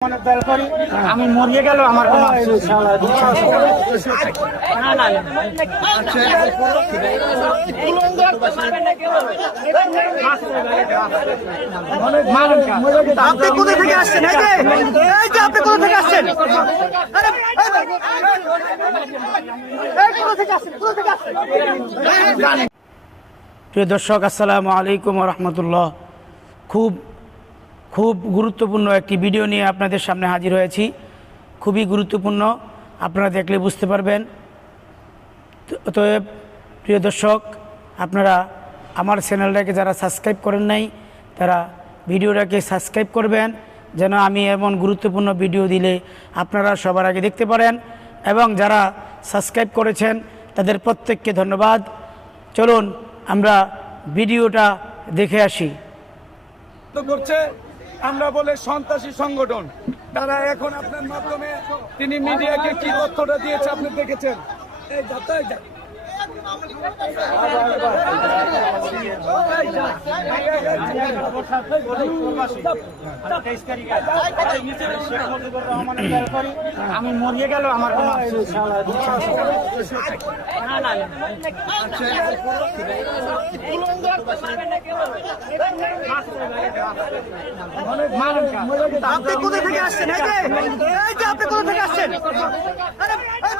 মনে আমি মরিয়ে গেল আমার কোনো? আপনি কোথা থেকে আসছেন? এই যে আপনি কোথা থেকে আসছেন? প্রিয় দর্শক আসসালামু আলাইকুম রহমতুল্লাহ। খুব খুব গুরুত্বপূর্ণ একটি ভিডিও নিয়ে আপনাদের সামনে হাজির হয়েছি। খুবই গুরুত্বপূর্ণ, আপনারা দেখলে বুঝতে পারবেন। অতএব, প্রিয় দর্শক, আপনারা আমার চ্যানেলটাকে যারা সাবস্ক্রাইব করেন নাই, তারা ভিডিওটাকে সাবস্ক্রাইব করবেন, যেন আমি এমন গুরুত্বপূর্ণ ভিডিও দিলে আপনারা সবার আগে দেখতে পারেন এবং যারা সাবস্ক্রাইব করেছেন, তাদের প্রত্যেককে ধন্যবাদ। চলুন, আমরা ভিডিওটা দেখে আসি। করছে। আমরা বলে সন্ত্রাসী সংগঠন। তারা এখন আপনার মাধ্যমে তিনি মিডিয়াকে কি তথ্যটা দিয়েছে আপনি দেখেছেন? এই যা, তো এই যা। আমি মরিয়ে গেল আমার? আপনি কোথা থেকে আসছেন আপনি কোথা থেকে আসছেন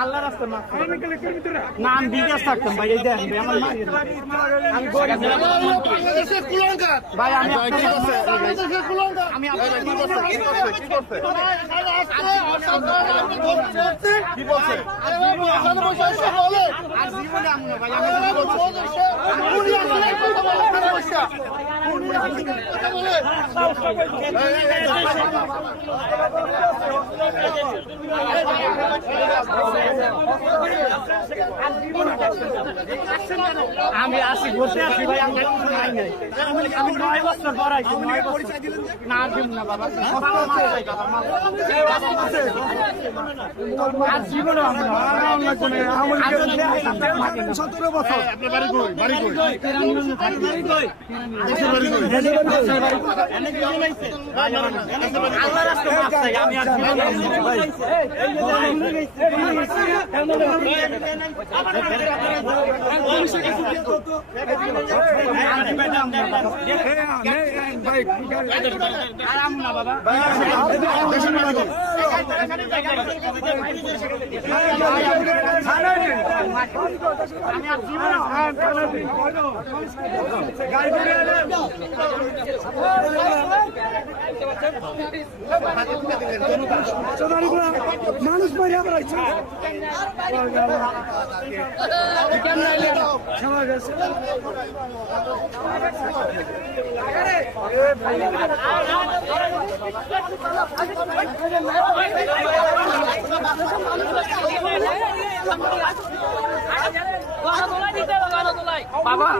আল্লাহ রাস্তার মাছ চাই। না আমি বিদেশ থাকতাম ভাই এই দেখেন আমি ভাই আমি আমি আর জীবনে আমি না ভাই আমি আসি ঘুরতে আসি ভাই আমি কিছু নাই নাই আমি নয় বছর পর না দিব না বাবা সতেরো বছর আমি আমি মানুষ মারিয়া বেড়াইছে বাবা।